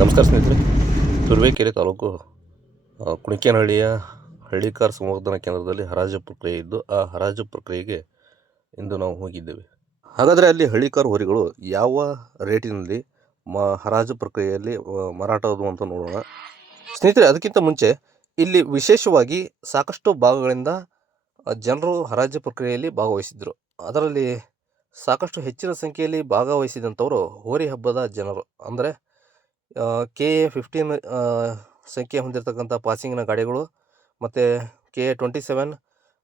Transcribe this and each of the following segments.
ನಮಸ್ಕಾರ ಸ್ನೇಹಿತರೆ. ತುರುವೇಕೆರೆ ತಾಲೂಕು ಕುಣಿಕೇನಹಳ್ಳಿಯ ಹಳ್ಳಿಕಾರ್ ಸಂವರ್ಧನಾ ಕೇಂದ್ರದಲ್ಲಿ ಹರಾಜು ಪ್ರಕ್ರಿಯೆ ಇದ್ದು, ಆ ಹರಾಜು ಪ್ರಕ್ರಿಯೆಗೆ ಇಂದು ನಾವು ಹೋಗಿದ್ದೇವೆ. ಹಾಗಾದರೆ ಅಲ್ಲಿ ಹಳ್ಳಿಕಾರ್ ಹೋರಿಗಳು ಯಾವ ರೇಟಿನಲ್ಲಿ ಹರಾಜು ಪ್ರಕ್ರಿಯೆಯಲ್ಲಿ ಮಾರಾಟವಾದವು ಅಂತ ನೋಡೋಣ ಸ್ನೇಹಿತರೆ. ಅದಕ್ಕಿಂತ ಮುಂಚೆ ಇಲ್ಲಿ ವಿಶೇಷವಾಗಿ ಸಾಕಷ್ಟು ಭಾಗಗಳಿಂದ ಜನರು ಹರಾಜು ಪ್ರಕ್ರಿಯೆಯಲ್ಲಿ ಭಾಗವಹಿಸಿದ್ರು. ಅದರಲ್ಲಿ ಸಾಕಷ್ಟು ಹೆಚ್ಚಿನ ಸಂಖ್ಯೆಯಲ್ಲಿ ಭಾಗವಹಿಸಿದಂಥವರು ಹೋರಿ ಹಬ್ಬದ ಜನರು, ಅಂದರೆ KA-15 ಸಂಖ್ಯೆ ಹೊಂದಿರತಕ್ಕಂಥ ಪಾಸಿಂಗ್ನ ಗಾಡಿಗಳು, ಮತ್ತು KA-27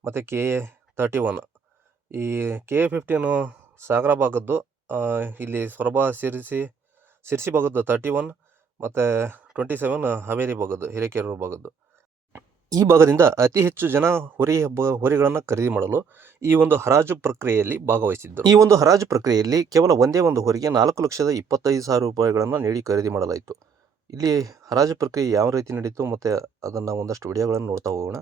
ಮತ್ತು KA-31. ಈ KA-15 ಸಾಗರ ಭಾಗದ್ದು, ಇಲ್ಲಿ ಸೊರಬ ಸಿರ್ಸಿ ಭಾಗದ್ದು 31 ಮತ್ತು 27 ಹಾವೇರಿ ಭಾಗದ್ದು, ಹಿರೇಕೆರೂರು ಭಾಗದ್ದು. ಈ ಭಾಗದಿಂದ ಅತಿ ಹೆಚ್ಚು ಜನ ಹೋರಿಗಳನ್ನು ಖರೀದಿ ಮಾಡಲು ಈ ಒಂದು ಹರಾಜು ಪ್ರಕ್ರಿಯೆಯಲ್ಲಿ ಭಾಗವಹಿಸಿದ್ದರು. ಈ ಒಂದು ಹರಾಜು ಪ್ರಕ್ರಿಯೆಯಲ್ಲಿ ಕೇವಲ ಒಂದೇ ಒಂದು ಹೋರಿಗೆ 4,25,000 ರೂಪಾಯಿಗಳನ್ನು ನೀಡಿ ಖರೀದಿ ಮಾಡಲಾಯಿತು. ಇಲ್ಲಿ ಹರಾಜು ಪ್ರಕ್ರಿಯೆ ಯಾವ ರೀತಿ ನಡೀತು ಮತ್ತು ಅದನ್ನು ಒಂದಷ್ಟು ವಿಡಿಯೋಗಳನ್ನು ನೋಡ್ತಾ ಹೋಗೋಣ.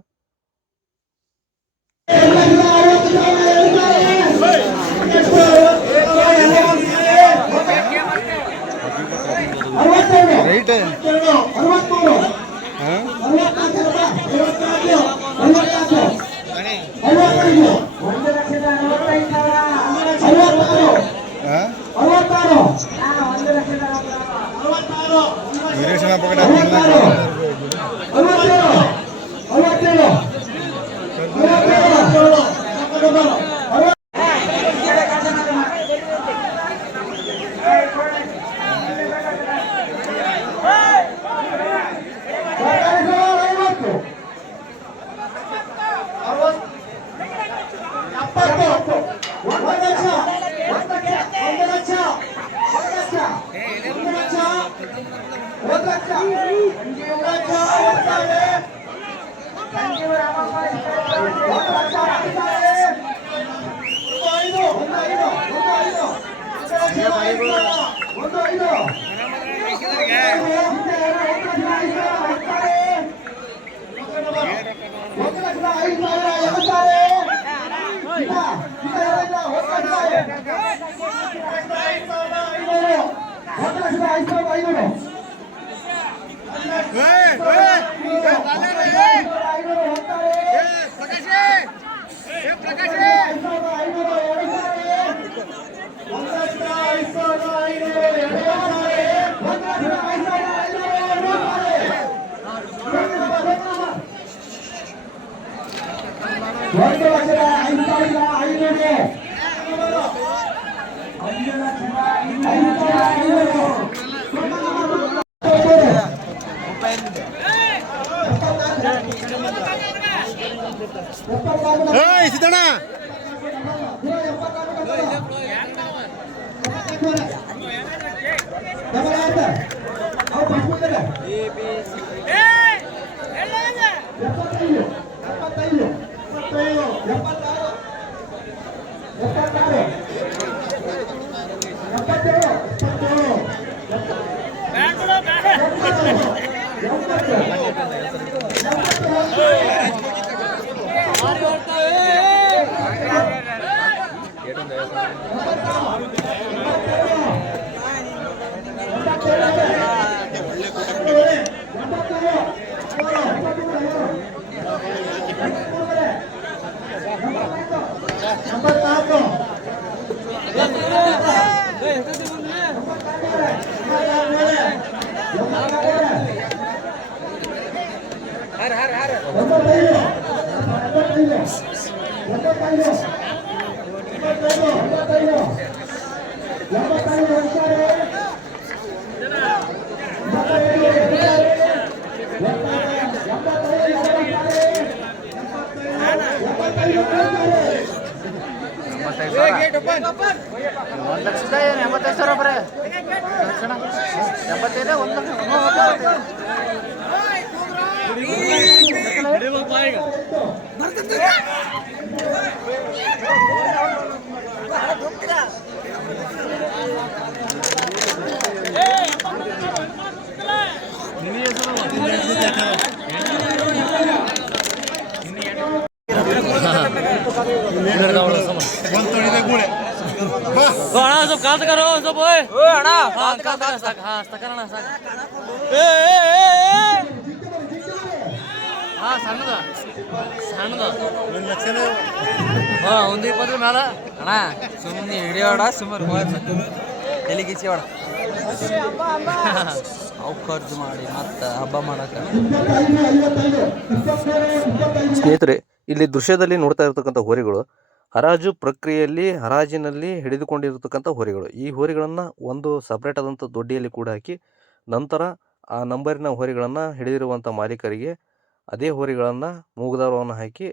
ಕಾಲ ಒಂದು 20 ಮ್ಯಾಲ ಅಣ್ಣ ಸುಮ್ಮನೆ ಹಿಡಿಯೋಡ ಸುಮ್ಮನೆ ಎಲ್ಲಿಗಿಚ್ಚೋಡ ಅವು ಖರ್ಚು ಮಾಡಿ ಮತ್ತೆ ಹಬ್ಬ ಮಾಡಕ್ಕೆ. ಸ್ನೇಹಿತರೆ, ಇಲ್ಲಿ ದೃಶ್ಯದಲ್ಲಿ ನೋಡ್ತಾ ಇರತಕ್ಕಂಥ ಹೋರಿಗಳು ಹರಾಜು ಪ್ರಕ್ರಿಯೆಯಲ್ಲಿ ಹರಾಜಿನಲ್ಲಿ ಹಿಡಿದುಕೊಂಡಿರತಕ್ಕಂಥ ಹೋರಿಗಳು. ಈ ಹೋರಿಗಳನ್ನು ಒಂದು ಸಪ್ರೇಟ್ ಆದಂಥ ದೊಡ್ಡಿಯಲ್ಲಿ ಕೂಡ ಹಾಕಿ ನಂತರ ಆ ನಂಬರಿನ ಹೋರಿಗಳನ್ನು ಹಿಡಿದಿರುವಂಥ ಮಾಲೀಕರಿಗೆ ಅದೇ ಹೋರಿಗಳನ್ನು ಮೂಗುದಾರವನ್ನು ಹಾಕಿ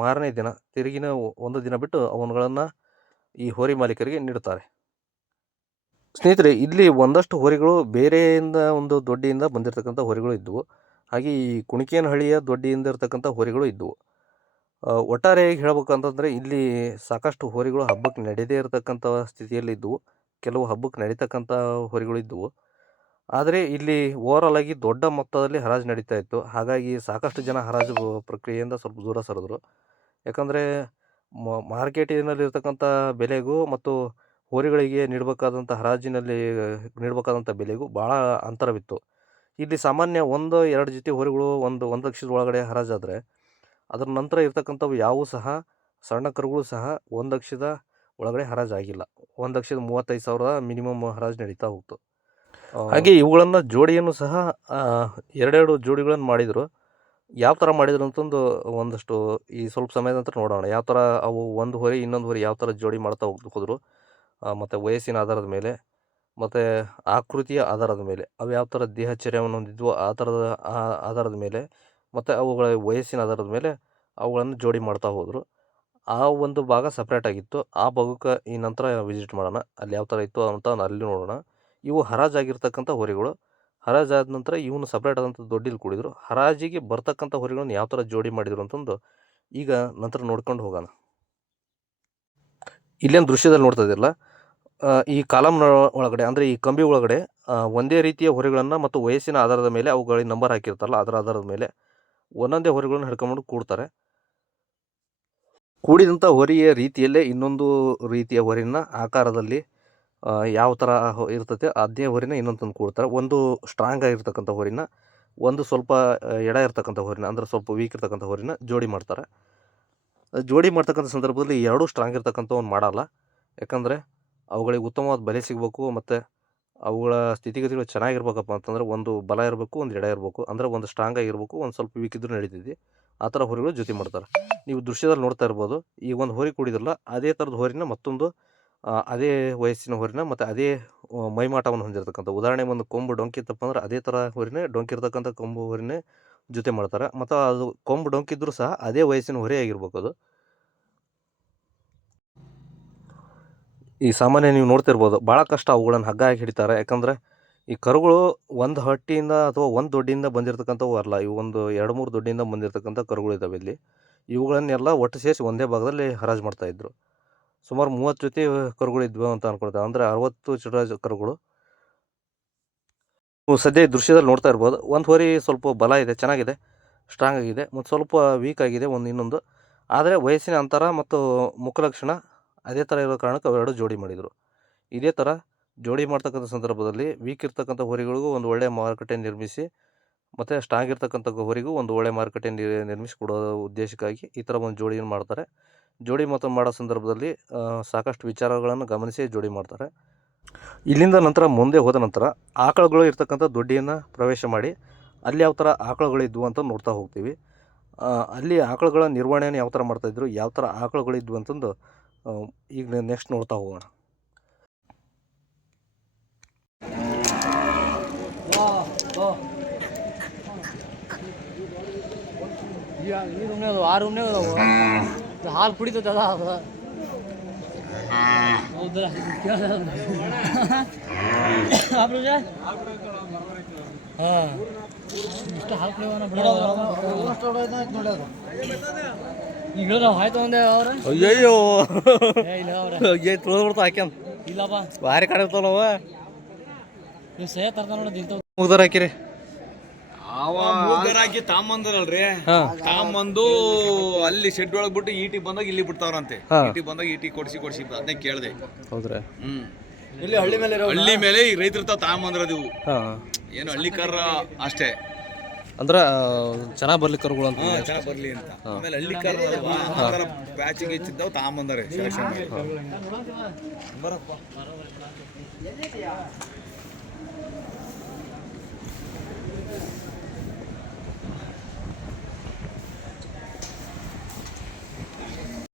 ಮಾರನೇ ದಿನ ತಿರುಗಿನ ಒಂದು ದಿನ ಬಿಟ್ಟು ಅವನುಗಳನ್ನು ಈ ಹೋರಿ ಮಾಲೀಕರಿಗೆ ನೀಡುತ್ತಾರೆ. ಸ್ನೇಹಿತರೆ, ಇಲ್ಲಿ ಒಂದಷ್ಟು ಹೋರಿಗಳು ಬೇರೆಯಿಂದ ಒಂದು ದೊಡ್ಡಿಯಿಂದ ಬಂದಿರತಕ್ಕಂಥ ಹೋರಿಗಳು ಇದ್ದವು. ಹಾಗೆ ಈ ಕುಣಿಕೇನಹಳ್ಳಿಯ ದೊಡ್ಡಿಯಿಂದ ಇರತಕ್ಕಂಥ ಹೋರಿಗಳು ಇದ್ದವು. ಒಟ್ಟಾರೆಯಾಗಿ ಹೇಳ್ಬೇಕಂತಂದರೆ ಇಲ್ಲಿ ಸಾಕಷ್ಟು ಹೋರಿಗಳು ಹಬ್ಬಕ್ಕೆ ನಡೆಯದೇ ಇರತಕ್ಕಂಥ ಸ್ಥಿತಿಯಲ್ಲಿ ಇದ್ದವು. ಕೆಲವು ಹಬ್ಬಕ್ಕೆ ನಡೀತಕ್ಕಂಥ ಹೋರಿಗಳು ಇದ್ದವು. ಆದರೆ ಇಲ್ಲಿ ಓವರಾಲ್ ಆಗಿ ದೊಡ್ಡ ಮೊತ್ತದಲ್ಲಿ ಹರಾಜು ನಡೀತಾ ಇತ್ತು. ಹಾಗಾಗಿ ಸಾಕಷ್ಟು ಜನ ಹರಾಜು ಪ್ರಕ್ರಿಯೆಯಿಂದ ಸ್ವಲ್ಪ ದೂರ ಸರಿದ್ರು. ಯಾಕಂದರೆ ಮಾರ್ಕೆಟಿನಲ್ಲಿರ್ತಕ್ಕಂಥ ಬೆಲೆಗೂ ಮತ್ತು ಹೋರಿಗಳಿಗೆ ನೀಡಬೇಕಾದಂಥ ಹರಾಜಿನಲ್ಲಿ ನೀಡಬೇಕಾದಂಥ ಬೆಲೆಗೂ ಭಾಳ ಅಂತರವಿತ್ತು. ಇಲ್ಲಿ ಸಾಮಾನ್ಯ 1-2 ಜೊತೆ ಹೋರಿಗಳು 1 ಲಕ್ಷದ ಒಳಗಡೆ ಹರಾಜಾದರೆ ಅದರ ನಂತರ ಇರ್ತಕ್ಕಂಥವು ಯಾವುವು ಸಹ ಸಣ್ಣ ಕರುಗಳು ಸಹ 1 ಲಕ್ಷದ ಒಳಗಡೆ ಹರಾಜಾಗಿಲ್ಲ. 1,35,000 ಮಿನಿಮಮ್ ಹರಾಜು ನಡೀತಾ ಹೋಗ್ತು. ಹಾಗೆ ಇವುಗಳನ್ನು ಜೋಡಿಯನ್ನು ಸಹ 2 ಜೋಡಿಗಳನ್ನು ಮಾಡಿದರು. ಯಾವ ಥರ ಮಾಡಿದ್ರು ಅಂತಂದು ಒಂದಷ್ಟು ಈ ಸ್ವಲ್ಪ ಸಮಯದ ನಂತರ ನೋಡೋಣ. ಯಾವ ಥರ ಅವು ಒಂದು ಹೋರಿ ಇನ್ನೊಂದು ಹೋರಿ ಯಾವ ಥರ ಜೋಡಿ ಮಾಡ್ತಾ ಹೋದ್ರು ಮತ್ತು ವಯಸ್ಸಿನ ಆಧಾರದ ಮೇಲೆ ಮತ್ತು ಆಕೃತಿಯ ಆಧಾರದ ಮೇಲೆ ಅವು ಯಾವ ಥರ ದೇಹಚರ್ಯವನ್ನು ಹೊಂದಿದ್ವು ಆ ಥರದ ಆಧಾರದ ಮೇಲೆ ಮತ್ತು ಅವುಗಳ ವಯಸ್ಸಿನ ಆಧಾರದ ಮೇಲೆ ಅವುಗಳನ್ನು ಜೋಡಿ ಮಾಡ್ತಾ ಹೋದರು. ಆ ಒಂದು ಭಾಗ ಸಪ್ರೇಟ್ ಆಗಿತ್ತು. ಆ ಭಾಗಕ್ಕೆ ಈ ನಂತರ ವಿಸಿಟ್ ಮಾಡೋಣ. ಅಲ್ಲಿ ಯಾವ ಥರ ಇತ್ತು ಅಂತ ಅಲ್ಲಿ ನೋಡೋಣ. ಇವು ಹರಾಜಾಗಿರ್ತಕ್ಕಂಥ ಹೋರಿಗಳು. ಹರಾಜಾದ ನಂತರ ಇವನು ಸಪ್ರೇಟ್ ಆದಂಥ ದೊಡ್ಡಿಲಿ ಕೂಡಿದ್ರು. ಹರಾಜಿಗೆ ಬರ್ತಕ್ಕಂಥ ಹೋರಿಗಳನ್ನು ಯಾವ ಥರ ಜೋಡಿ ಮಾಡಿದರು ಅಂತಂದು ಈಗ ನಂತರ ನೋಡ್ಕೊಂಡು ಹೋಗೋಣ. ಇಲ್ಲೇನು ದೃಶ್ಯದಲ್ಲಿ ನೋಡ್ತಾ ಇದ್ದಿಲ್ಲ, ಈ ಕಾಲಮ್ನ ಒಳಗಡೆ ಅಂದರೆ ಈ ಕಂಬಿ ಒಳಗಡೆ ಒಂದೇ ರೀತಿಯ ಹೊರೆಗಳನ್ನು ಮತ್ತು ವಯಸ್ಸಿನ ಆಧಾರದ ಮೇಲೆ ಅವುಗಳಿಗೆ ನಂಬರ್ ಹಾಕಿರ್ತಾರಲ್ಲ ಅದರ ಆಧಾರದ ಮೇಲೆ ಒಂದೊಂದೇ ಹೊರೆಗಳನ್ನು ಹಿಡ್ಕೊಂಡು ಕೂಡ್ತಾರೆ. ಕೂಡಿದಂಥ ಹೊರೆಯ ರೀತಿಯಲ್ಲೇ ಇನ್ನೊಂದು ರೀತಿಯ ಹೊರೆನ ಆಕಾರದಲ್ಲಿ ಯಾವ ಥರ ಇರ್ತೈತೆ ಅದೇ ಹೊರಿನ ಇನ್ನೊಂದು ತಂದು ಕೂಡ್ತಾರೆ. ಒಂದು ಸ್ಟ್ರಾಂಗ್ ಆಗಿರ್ತಕ್ಕಂಥ ಹೊರಿನ, ಒಂದು ಸ್ವಲ್ಪ ಎಡ ಇರ್ತಕ್ಕಂಥ ಹೊರಿನ ಅಂದರೆ ಸ್ವಲ್ಪ ವೀಕ್ ಇರ್ತಕ್ಕಂಥ ಹೊರಿನ ಜೋಡಿ ಮಾಡ್ತಾರೆ. ಜೋಡಿ ಮಾಡ್ತಕ್ಕಂಥ ಸಂದರ್ಭದಲ್ಲಿ ಎರಡೂ ಸ್ಟ್ರಾಂಗ್ ಇರ್ತಕ್ಕಂಥವ್ನು ಮಾಡಲ್ಲ. ಯಾಕಂದರೆ ಅವುಗಳಿಗೆ ಉತ್ತಮವಾದ ಬೆಲೆ ಸಿಗಬೇಕು ಮತ್ತು ಅವುಗಳ ಸ್ಥಿತಿಗತಿಗಳು ಚೆನ್ನಾಗಿರ್ಬೇಕಪ್ಪ ಅಂತಂದರೆ ಒಂದು ಬಲ ಇರಬೇಕು, ಒಂದು ಎಡ ಇರಬೇಕು. ಅಂದರೆ ಒಂದು ಸ್ಟ್ರಾಂಗ್ ಆಗಿರ್ಬೇಕು, ಒಂದು ಸ್ವಲ್ಪ ವೀಕ್ ಇದ್ರೂ ನಡೀತೈತಿ. ಆ ಥರ ಹೊರಿಗಳು ಜೊತೆ ಮಾಡ್ತಾರೆ. ನೀವು ದೃಶ್ಯದಲ್ಲಿ ನೋಡ್ತಾ ಇರ್ಬೋದು, ಈ ಒಂದು ಹೋರಿ ಕೂಡಿದ್ರಲ್ಲ ಅದೇ ಥರದ ಹೋರಿನ ಮತ್ತೊಂದು ಅದೇ ವಯಸ್ಸಿನ ಹೊರಿನ ಮತ್ತು ಅದೇ ಮೈಮಾಟವನ್ನು ಹೊಂದಿರತಕ್ಕಂಥ, ಉದಾಹರಣೆ ಒಂದು ಕೊಂಬು ಡೊಂಕಿ ಇತ್ತಪ್ಪ ಅಂದ್ರೆ ಅದೇ ಥರ ಹೊರಿನೇ ಡೊಂಕಿ ಇರ್ತಕ್ಕಂಥ ಕೊಂಬು ಹೊರಿನೇ ಜೊತೆ ಮಾಡ್ತಾರೆ. ಮತ್ತು ಅದು ಕೊಂಬು ಡೊಂಕಿದ್ರೂ ಸಹ ಅದೇ ವಯಸ್ಸಿನ ಹೊರೆ ಆಗಿರ್ಬೇಕು. ಅದು ಈ ಸಾಮಾನ್ಯ ನೀವು ನೋಡ್ತಿರ್ಬೋದು, ಭಾಳ ಕಷ್ಟ ಅವುಗಳನ್ನು ಹಗ್ಗ ಹಾಕಿ ಹಿಡಿತಾರೆ. ಯಾಕಂದರೆ ಈ ಕರುಗಳು ಒಂದು ಹಟ್ಟಿಯಿಂದ ಅಥವಾ ಒಂದು ದೊಡ್ಡಿಯಿಂದ ಬಂದಿರತಕ್ಕಂಥವು ಅಲ್ಲ. ಇವು ಒಂದು 2-3 ದೊಡ್ಡಿಯಿಂದ ಬಂದಿರತಕ್ಕಂಥ ಕರುಗಳು ಇದ್ದಾವೆ ಇಲ್ಲಿ. ಇವುಗಳನ್ನೆಲ್ಲ ಒಟ್ಟು ಸೇರಿಸಿ ಒಂದೇ ಭಾಗದಲ್ಲಿ ಹರಾಜು ಮಾಡ್ತಾಯಿದ್ರು. ಸುಮಾರು 30 ಜೊತೆ ಕರುಗಳಿದ್ವು ಅಂತ ಅನ್ಕೊಳ್ತೇವೆ. ಅಂದರೆ 60 ಚಿಡ ಕರುಗಳು. ಸದ್ಯ ಈ ದೃಶ್ಯದಲ್ಲಿ ನೋಡ್ತಾ ಇರ್ಬೋದು, ಒಂದು ಹೋರಿ ಸ್ವಲ್ಪ ಬಲ ಇದೆ, ಚೆನ್ನಾಗಿದೆ, ಸ್ಟ್ರಾಂಗ್ ಆಗಿದೆ, ಮತ್ತು ಸ್ವಲ್ಪ ವೀಕ್ ಆಗಿದೆ ಇನ್ನೊಂದು. ಆದರೆ ವಯಸ್ಸಿನ ಅಂತರ ಮತ್ತು ಮುಖಲಕ್ಷಣ ಅದೇ ಥರ ಇರೋ ಕಾರಣಕ್ಕೆ ಅವೆರಡು ಜೋಡಿ ಮಾಡಿದರು. ಇದೇ ಥರ ಜೋಡಿ ಮಾಡ್ತಕ್ಕಂಥ ಸಂದರ್ಭದಲ್ಲಿ ವೀಕ್ ಇರ್ತಕ್ಕಂಥ ಹೋರಿಗಳಿಗೂ ಒಂದು ಒಳ್ಳೆಯ ಮಾರುಕಟ್ಟೆ ನಿರ್ಮಿಸಿ ಮತ್ತು ಸ್ಟ್ರಾಂಗ್ ಇರ್ತಕ್ಕಂಥ ಹೋರಿಗೂ ಒಂದು ಒಳ್ಳೆಯ ಮಾರುಕಟ್ಟೆ ನಿರ್ಮಿಸಿ ಕೊಡೋ ಉದ್ದೇಶಕ್ಕಾಗಿ ಈ ಥರ ಒಂದು ಜೋಡಿಯನ್ನು ಮಾಡ್ತಾರೆ. ಜೋಡಿ ಮತ್ತು ಮಾಡೋ ಸಂದರ್ಭದಲ್ಲಿ ಸಾಕಷ್ಟು ವಿಚಾರಗಳನ್ನು ಗಮನಿಸಿ ಜೋಡಿ ಮಾಡ್ತಾರೆ. ಇಲ್ಲಿಂದ ನಂತರ ಮುಂದೆ ಹೋದ ನಂತರ ಆಕಳುಗಳು ಇರ್ತಕ್ಕಂಥ ದೊಡ್ಡಿಯನ್ನು ಪ್ರವೇಶ ಮಾಡಿ ಅಲ್ಲಿ ಯಾವ ಥರ ಆಕಳುಗಳಿದ್ವು ಅಂತ ನೋಡ್ತಾ ಹೋಗ್ತೀವಿ. ಅಲ್ಲಿ ಆಕಳುಗಳ ನಿರ್ವಹಣೆಯನ್ನು ಯಾವ ಥರ ಮಾಡ್ತಾಯಿದ್ರು, ಯಾವ ಥರ ಆಕಳುಗಳಿದ್ವು ಅಂತಂದು ಈಗ ನೆಕ್ಸ್ಟ್ ನೋಡ್ತಾ ಹೋಗೋಣ. ಹಾಲು ಕುಡಿತದ ಇಷ್ಟು ಹಾಲು ಈಗ ಆಯ್ತು ಒಂದೇ ಅವ್ರ ಅಯ್ಯಯ್ಯೋ ತೊಳ್ಬಿಡ್ತಾ ಹಾಕ್ಯಾನ ಇಲ್ಲಪ್ಪ ಭಾರಿ ಕಾಡಿರ್ತಾವಲ್ಲವ ನೀವು ಸೇ ತರ್ತ ನೋಡೋದು ಇಂಥ ಮುಗ್ದಾರ ಹಾಕಿರಿ ಹಾಕಿ ತಾಂಬಂದ್ರಲ್ರಿ, ತಾಂಬಂದು ಅಲ್ಲಿ ಶೆಡ್ ಒಳಗ್ ಬಿಟ್ಟು ಈಟಿ ಬಂದಾಗ ಇಲ್ಲಿ ಬಿಡ್ತಾವ್ರಂತೆ. ಈಟಿ ಬಂದಾಗ ಈಟಿ ಕೊಡ್ಸಿ ಅದನ್ನೇ ಕೇಳ್ದೆ. ಹೌದ್ರಾ? ಇಲ್ಲಿ ಹಳ್ಳಿ ಮೇಲೆ ಹಳ್ಳಿ ಮೇಲೆ ಈ ರೈತರ ತಾಂಬಂದ್ರದು ಇವು ಹಾಂ ಏನು ಹಳ್ಳಿಕಾರ ಅಷ್ಟೇ ಅಂದ್ರೆ ಚೆನ್ನಾಗಿ ಬರ್ಲಿ ಕರುಗಳು ಅಂತ ಚೆನ್ನಾಗಿ ಬರ್ಲಿ ಅಂತ ಆಮೇಲೆ ಹಳ್ಳಿಕಾರ ಪ್ಯಾಚಿಂಗ್ ಹೆಚ್ಚಿದ್ದಾವ ತಾಂಬಂದಾರೆ ಸೆಲೆಕ್ಷನ್ ಬರಪ್ಪ